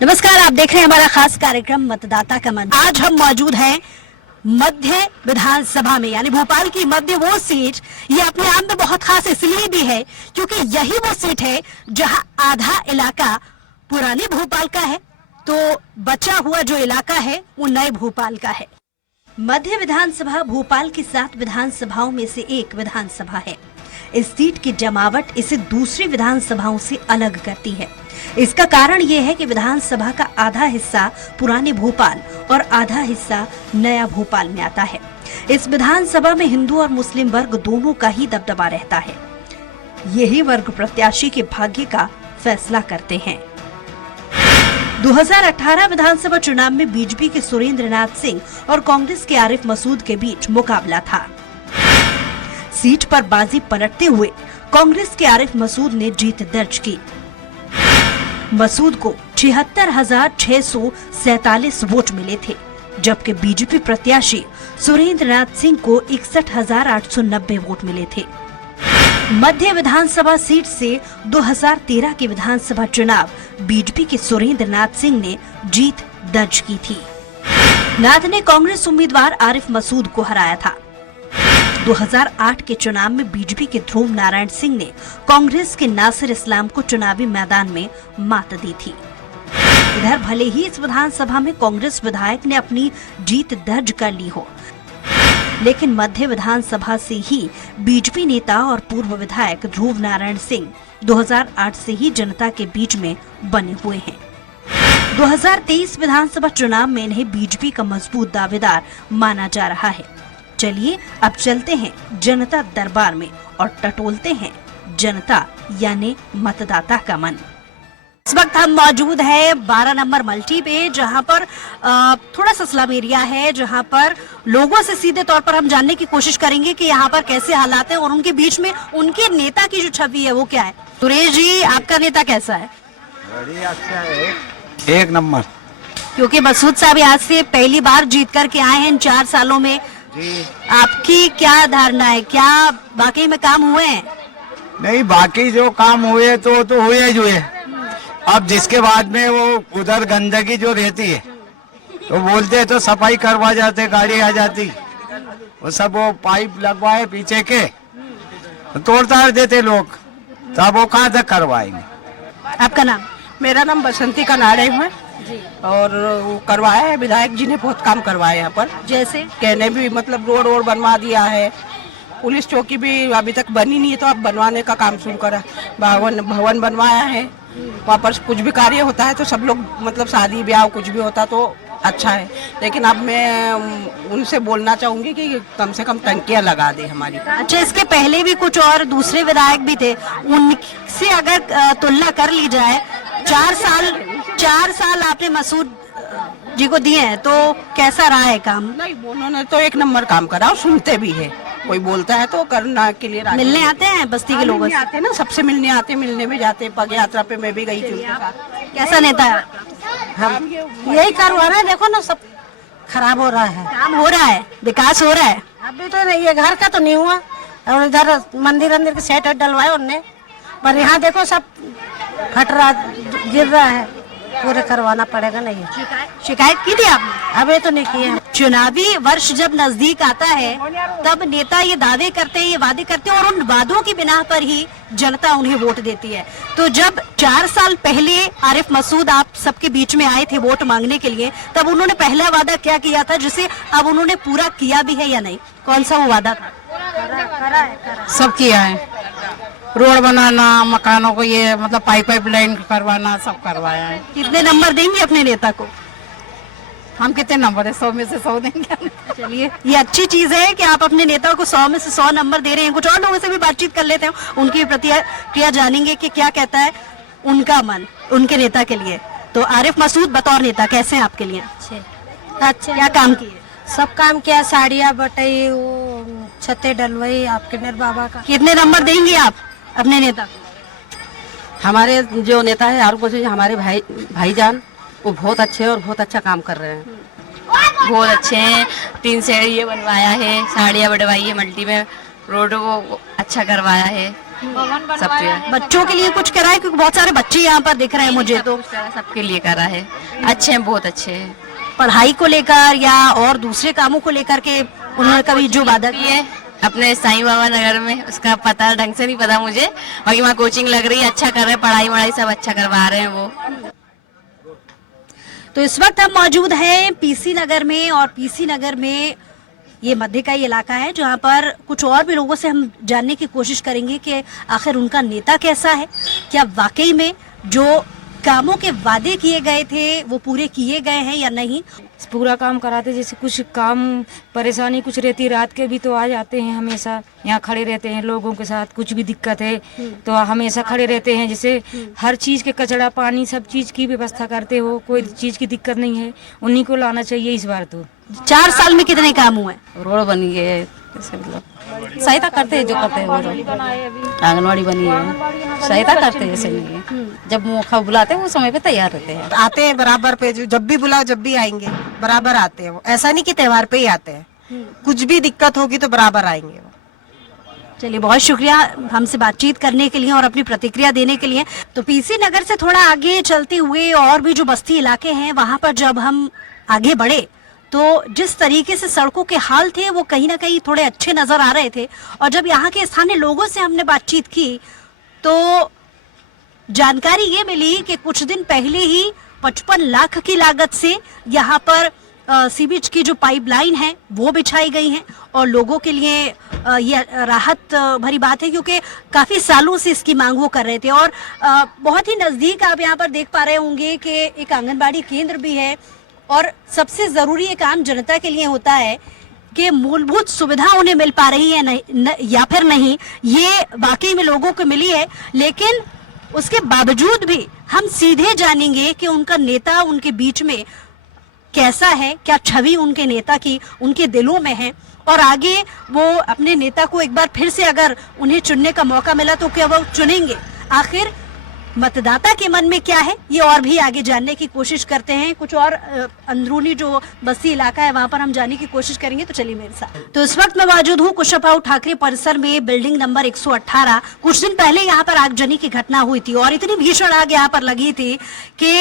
नमस्कार, आप देख रहे हैं हमारा खास कार्यक्रम मतदाता का मन। आज हम मौजूद हैं मध्य विधानसभा में, यानी भोपाल की मध्य वो सीट। ये अपने आप में बहुत खास इसलिए भी है क्योंकि यही वो सीट है जहां आधा इलाका पुराने भोपाल का है, तो बचा हुआ जो इलाका है वो नए भोपाल का है। मध्य विधानसभा भोपाल की 7 विधानसभाओं में से एक विधानसभा है। इस सीट की जमावट इसे दूसरी विधानसभाओं से अलग करती है। इसका कारण ये है कि विधानसभा का आधा हिस्सा पुराने भोपाल और आधा हिस्सा नया भोपाल में आता है। इस विधानसभा में हिंदू और मुस्लिम वर्ग दोनों का ही दबदबा रहता है। यही वर्ग प्रत्याशी के भाग्य का फैसला करते हैं। 2018 विधानसभा चुनाव में बीजेपी के सुरेंद्र नाथ सिंह और कांग्रेस के आरिफ मसूद के बीच मुकाबला था। सीट पर बाजी पलटते हुए कांग्रेस के आरिफ मसूद ने जीत दर्ज की। मसूद को 76,647 वोट मिले थे, जबकि बीजेपी प्रत्याशी सुरेंद्र नाथ सिंह को 61,890 वोट मिले थे। मध्य विधानसभा सीट से 2013 के विधानसभा चुनाव बीजेपी के सुरेंद्र नाथ सिंह ने जीत दर्ज की थी। नाथ ने कांग्रेस उम्मीदवार आरिफ मसूद को हराया था। 2008 के चुनाव में बीजेपी के ध्रुव नारायण सिंह ने कांग्रेस के नासिर इस्लाम को चुनावी मैदान में मात दी थी। इधर भले ही इस विधानसभा में कांग्रेस विधायक ने अपनी जीत दर्ज कर ली हो, लेकिन मध्य विधानसभा से ही बीजेपी नेता और पूर्व विधायक ध्रुव नारायण सिंह 2008 से ही जनता के बीच में बने हुए हैं। 2023 विधानसभा चुनाव में इन्हें बीजेपी का मजबूत दावेदार माना जा रहा है। चलिए अब चलते हैं जनता दरबार में और टटोलते हैं जनता यानी मतदाता का मन। इस वक्त हम मौजूद है 12 नंबर मल्टी पे, जहां पर थोड़ा सा स्लम एरिया है, जहां पर लोगों से सीधे तौर पर हम जानने की कोशिश करेंगे कि यहाँ पर कैसे हालात हैं और उनके बीच में उनके नेता की जो छवि है वो क्या है। सुरेश जी, आपका नेता कैसा है? एक नंबर। क्योंकि मसूद साहब यहाँ से पहली बार जीत करके आए हैं इन 4 सालों में, आपकी क्या धारणा है? क्या बाकी में काम हुए हैं? नहीं, बाकी जो काम हुए तो हुए ही हुए। अब जिसके बाद में वो उधर गंदगी जो रहती है तो बोलते हैं तो सफाई करवा जाते, गाड़ी आ जाती, वो सब वो पाइप लगवाए पीछे के तो तोड़ ताड़ देते लोग, तब वो कहाँ तक करवाएंगे। आपका नाम? मेरा नाम बसंती कनाड़े है और वो करवाया है, विधायक जी ने बहुत काम करवाया यहाँ पर। जैसे कहने भी मतलब रोड बनवा दिया है, पुलिस चौकी भी अभी तक बनी नहीं है तो अब बनवाने का काम शुरू करा। भवन बनवाया है, वहाँ पर कुछ भी कार्य होता है तो सब लोग मतलब शादी ब्याह कुछ भी होता तो अच्छा है। लेकिन अब मैं उनसे बोलना चाहूंगी कि कम से कम टंकियाँ लगा दे हमारी। अच्छा, इसके पहले भी कुछ और दूसरे विधायक भी थे, उनसे अगर तुलना कर ली जाए, 4 साल आपने मसूद जी को दिए हैं, तो कैसा रहा है काम? नहीं, उन्होंने तो एक नंबर काम करा और सुनते भी है, कोई बोलता है तो करना के लिए मिलने आते हैं बस्ती के लोगों से? आते हैं ना, सबसे मिलने आते, मिलने में जाते। पग यात्रा पे मैं भी गई थी उनके साथ। कैसा नेता है? हम यही करवा रहे हैं, देखो ना सब खराब हो रहा है। काम हो रहा है, विकास हो रहा है। अभी तो नहीं, ये घर का तो नहीं हुआ और इधर मंदिर के सेट डलवाए उनने, पर यहाँ देखो सब फट रहा, गिर रहा है, पूरे करवाना पड़ेगा। नहीं शिकायत की थी आपने? अभी तो नहीं किए। चुनावी वर्ष जब नजदीक आता है तब नेता ये दावे करते हैं, ये वादे करते हैं और उन वादों की बिना पर ही जनता उन्हें वोट देती है। तो जब 4 साल पहले आरिफ मसूद आप सबके बीच में आए थे वोट मांगने के लिए, तब उन्होंने पहला वादा क्या किया था जिसे अब उन्होंने पूरा किया भी है या नहीं? कौन सा वो वादा था? सब किया है, रोड बनाना, मकानों को ये मतलब पाइप लाइन करवाना, सब करवाया है। कितने नंबर देंगे अपने नेता को? हम कितने नंबर है? 100 में से 100 देंगे। चलिए, ये अच्छी चीज है कि आप अपने नेता को 100 में से 100 नंबर दे रहे हैं। कुछ और लोगों से भी बातचीत कर लेते हैं, उनकी प्रतिक्रिया जानेंगे कि क्या कहता है उनका मन उनके नेता के लिए। तो आरिफ मसूद बतौर नेता कैसे हैं आपके लिए? अच्छे क्या काम किए? सब काम किया, साड़ियाँ बटाई, वो छतें डलवाई आपके नर बाबा का। कितने नंबर देंगे आप अपने नेता को? हमारे जो नेता है आरुफ मसूद, हमारे भाईजान, वो बहुत अच्छे हैं और बहुत अच्छा काम कर रहे हैं। बहुत अच्छे हैं, 3 सेट ये बनवाया है, साड़ियाँ बढ़वाई है, मल्टी में रोड को अच्छा करवाया है। सब किया है। बच्चों के लिए कुछ करा है, क्योंकि बहुत सारे बच्चे यहाँ पर दिख रहे हैं मुझे, तो सबके लिए करा है। अच्छे हैं, बहुत अच्छे हैं। पढ़ाई को लेकर या और दूसरे कामों को लेकर के उन्होंने कभी जो वादा किया ये अपने साईं बाबा नगर में, उसका पता ढंग से नहीं पता मुझे, बाकी वहाँ कोचिंग लग रही है, अच्छा कर रहे हैं, पढ़ाई वढ़ाई सब अच्छा करवा रहे हैं वो। तो इस वक्त हम मौजूद हैं पीसी नगर में, और पीसी नगर में ये मध्य का ही इलाका है जहां पर कुछ और भी लोगों से हम जानने की कोशिश करेंगे कि आखिर उनका नेता कैसा है, क्या वाकई में जो कामों के वादे किए गए थे वो पूरे किए गए हैं या नहीं। पूरा काम कराते, जैसे कुछ काम परेशानी कुछ रहती रात के भी तो आ जाते हैं, हमेशा यहाँ खड़े रहते हैं लोगों के साथ, कुछ भी दिक्कत है तो हमेशा खड़े रहते हैं। जैसे हर चीज़ के कचरा पानी सब चीज़ की व्यवस्था करते हो, कोई चीज़ की दिक्कत नहीं है, उन्हीं को लाना चाहिए इस बार। तो 4 साल में कितने काम हुए? रोड बनी है, कैसे मतलब सहायता करते हैं जो करते हैं वो लोग। आंगनबाड़ी बनी है, सहायता करते हैं, ऐसे नहीं है। जब मौका बुलाते हैं वो समय पे तैयार रहते हैं। आते हैं बराबर पे, जब भी बुलाओ जब भी आएंगे, बराबर आते हैं वो। ऐसा नहीं कि त्योहार पे ही आते हैं, कुछ भी दिक्कत होगी तो बराबर आएंगे वो। चलिए, बहुत शुक्रिया हमसे बातचीत करने के लिए और अपनी प्रतिक्रिया देने के लिए। तो पीसी नगर से थोड़ा आगे चलते हुए और भी जो बस्ती इलाके हैं वहां पर जब हम आगे बढ़े तो जिस तरीके से सड़कों के हाल थे वो कहीं ना कहीं थोड़े अच्छे नजर आ रहे थे। और जब यहाँ के स्थानीय लोगों से हमने बातचीत की तो जानकारी ये मिली कि कुछ दिन पहले ही 55 लाख की लागत से यहाँ पर सीवेज की जो पाइपलाइन है वो बिछाई गई है। और लोगों के लिए ये राहत भरी बात है, क्योंकि काफी सालों से इसकी मांग वो कर रहे थे। और बहुत ही नजदीक आप यहाँ पर देख पा रहे होंगे कि एक आंगनबाड़ी केंद्र भी है। और सबसे जरूरी एक आम जनता के लिए होता है कि मूलभूत सुविधा उन्हें मिल पा रही है या फिर नहीं, ये वाकई में लोगों को मिली है। लेकिन उसके बावजूद भी हम सीधे जानेंगे कि उनका नेता उनके बीच में कैसा है, क्या छवि उनके नेता की उनके दिलों में है, और आगे वो अपने नेता को एक बार फिर से अगर उन्हें चुनने का मौका मिला तो क्या वो चुनेंगे। आखिर मतदाता के मन में क्या है, ये और भी आगे जानने की कोशिश करते हैं। कुछ और अंदरूनी जो बस्ती इलाका है वहां पर हम जाने की कोशिश करेंगे, तो चलिए मेरे साथ। तो इस वक्त मैं मौजूद हूँ कुशाभाऊ ठाकरे परिसर में, बिल्डिंग नंबर 118। कुछ दिन पहले यहाँ पर आगजनी की घटना हुई थी और इतनी भीषण आग यहाँ पर लगी थी कि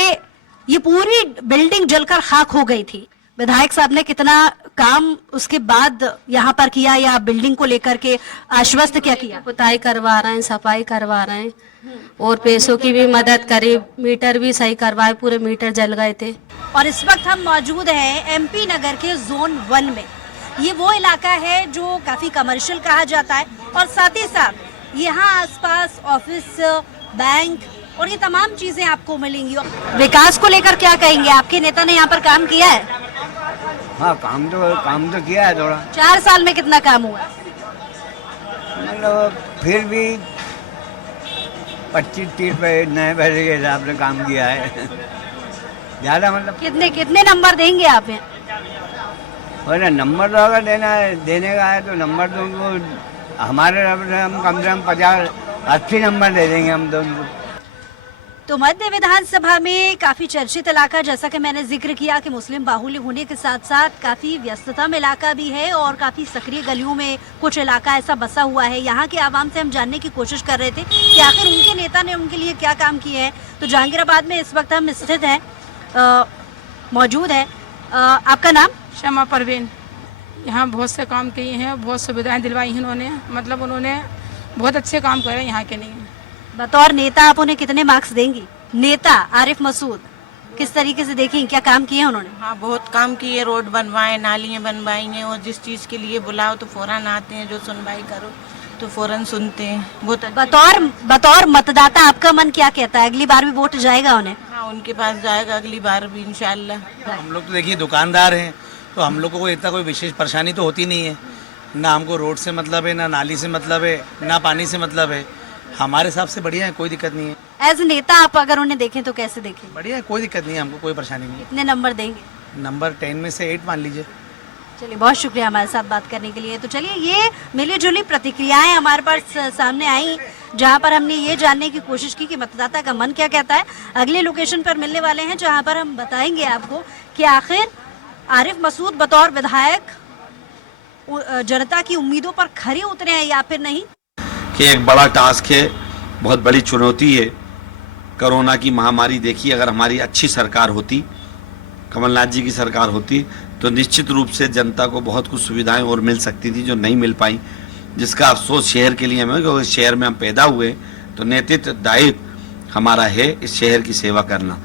ये पूरी बिल्डिंग जलकर खाक हो गई थी। विधायक साहब ने कितना काम उसके बाद यहाँ पर किया, या बिल्डिंग को लेकर के आश्वस्त क्या किया? पुताई करवा रहे हैं, सफाई करवा रहे हैं और पैसों की भी मदद करी, मीटर भी सही करवाए, पूरे मीटर जल गए थे। और इस वक्त हम मौजूद हैं एमपी नगर के जोन 1 में। ये वो इलाका है जो काफी कमर्शियल कहा जाता है और साथ ही साथ यहाँ आसपास ऑफिस, बैंक और ये तमाम चीजें आपको मिलेंगी। विकास को लेकर क्या कहेंगे? आपके नेता ने यहाँ पर काम किया है? हाँ, काम तो किया है थोड़ा। 4 साल में कितना काम हुआ? मतलब फिर भी 25-30 नए पैसे के हिसाब से काम किया है। ज्यादा मतलब कितने नंबर देंगे आप? और नंबर तो अगर देने का है तो नंबर तो उनको हमारे तरफ से हम कम से कम 50-80 नंबर दे देंगे हम तो उनको। तो मध्य विधानसभा में काफी चर्चित इलाका, जैसा कि मैंने जिक्र किया कि मुस्लिम बाहुल्य होने के साथ साथ काफी व्यस्तता में इलाका भी है और काफी सक्रिय गलियों में कुछ इलाका ऐसा बसा हुआ है। यहाँ के आवाम से हम जानने की कोशिश कर रहे थे कि आखिर उनके नेता ने उनके लिए क्या काम किए हैं। तो जहांगीराबाद में इस वक्त हम स्थित हैं, मौजूद है। आपका नाम? शमा परवीन। यहाँ बहुत से काम किए हैं, बहुत सुविधाएं दिलवाई हैं उन्होंने, मतलब उन्होंने बहुत अच्छे काम करे यहाँ के लिए। बतौर नेता आप उन्हें कितने मार्क्स देंगी? नेता आरिफ मसूद किस तरीके से देखें, क्या काम किए उन्होंने? हाँ, बहुत काम किए, रोड बनवाए, नालियाँ बनवाई हैं, और जिस चीज़ के लिए बुलाओ तो फौरन आते हैं, जो सुनवाई करो तो फौरन सुनते हैं। बहुत बतौर मतदाता आपका मन क्या कहता है? अगली बार भी वोट जाएगा उन्हें? हाँ, उनके पास जाएगा अगली बार भी इंशाल्लाह। हम लोग तो देखिए दुकानदार हैं, तो हम लोग को इतना कोई विशेष परेशानी तो होती नहीं है। ना हमको रोड से मतलब है, ना नाली से मतलब है, ना पानी से मतलब है। हमारे हिसाब से बढ़िया है, कोई दिक्कत नहीं है। एज नेता आप अगर उन्हें देखें तो कैसे देखें? बढ़िया है, कोई दिक्कत नहीं है, हमको कोई परेशानी नहीं है। कितने नंबर देंगे? नंबर 10 में से 8 मान लीजिए। चलिए, बहुत शुक्रिया हमारे साथ बात करने के लिए। तो चलिए, ये मिली जुली प्रतिक्रियाएं हमारे पास सामने आई, जहां पर हमने ये जानने की कोशिश की कि मतदाता का मन क्या कहता है। अगले लोकेशन पर मिलने वाले हैं जहां पर हम बताएंगे आपको कि आखिर आरिफ मसूद बतौर विधायक जनता की उम्मीदों पर खरे उतरे हैं या फिर नहीं। कि एक बड़ा टास्क है, बहुत बड़ी चुनौती है। कोरोना की महामारी देखी, अगर हमारी अच्छी सरकार होती, कमलनाथ जी की सरकार होती, तो निश्चित रूप से जनता को बहुत कुछ सुविधाएं और मिल सकती थी जो नहीं मिल पाई, जिसका अफसोस शहर के लिए हमें, क्योंकि शहर में हम पैदा हुए, तो नैतिक दायित्व हमारा है इस शहर की सेवा करना।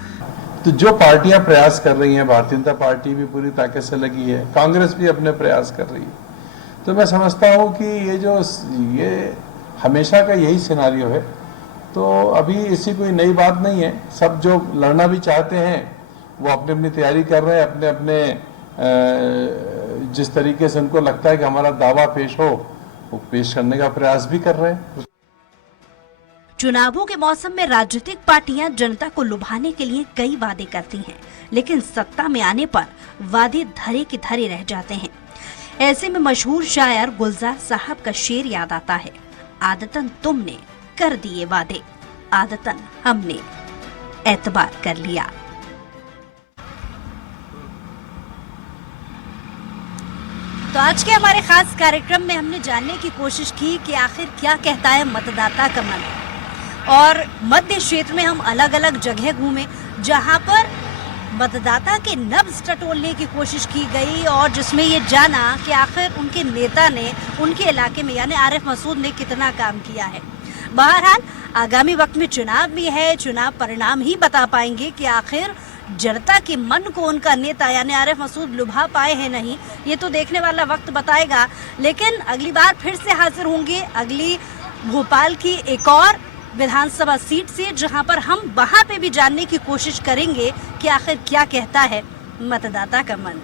तो जो पार्टियां प्रयास कर रही हैं, भारतीय जनता पार्टी भी पूरी ताकत से लगी है, कांग्रेस भी अपने प्रयास कर रही है, तो मैं समझता हूं कि ये हमेशा का यही सिनारियो है। तो अभी ऐसी कोई नई बात नहीं है। सब जो लड़ना भी चाहते हैं वो अपनी अपनी तैयारी कर रहे हैं, अपने अपने जिस तरीके से उनको लगता है कि हमारा दावा पेश हो, वो पेश करने का प्रयास भी कर रहे हैं। चुनावों के मौसम में राजनीतिक पार्टियां जनता को लुभाने के लिए कई वादे करती हैं, लेकिन सत्ता में आने पर वादे धरे के धरे रह जाते हैं। ऐसे में मशहूर शायर गुलजार साहब का शेर याद आता है, आदतन तुमने कर दिए वादे, आदतन हमने एतबार कर लिया। तो आज के हमारे खास कार्यक्रम में हमने जानने की कोशिश की कि आखिर क्या कहता है मतदाता का मन, और मध्य क्षेत्र में हम अलग अलग जगह घूमे जहां पर मतदाता के नब्ज टटोलने की कोशिश की गई, और जिसमें ये जाना कि आखिर उनके नेता ने उनके इलाके में यानी आरिफ मसूद ने कितना काम किया है। बहरहाल आगामी वक्त में चुनाव भी है, चुनाव परिणाम ही बता पाएंगे कि आखिर जनता के मन को उनका नेता यानी आरिफ मसूद लुभा पाए हैं नहीं, ये तो देखने वाला वक्त बताएगा। लेकिन अगली बार फिर से हाजिर होंगे अगली भोपाल की एक और विधानसभा सीट से, जहां पर हम वहां पे भी जानने की कोशिश करेंगे कि आखिर क्या कहता है मतदाता का मन।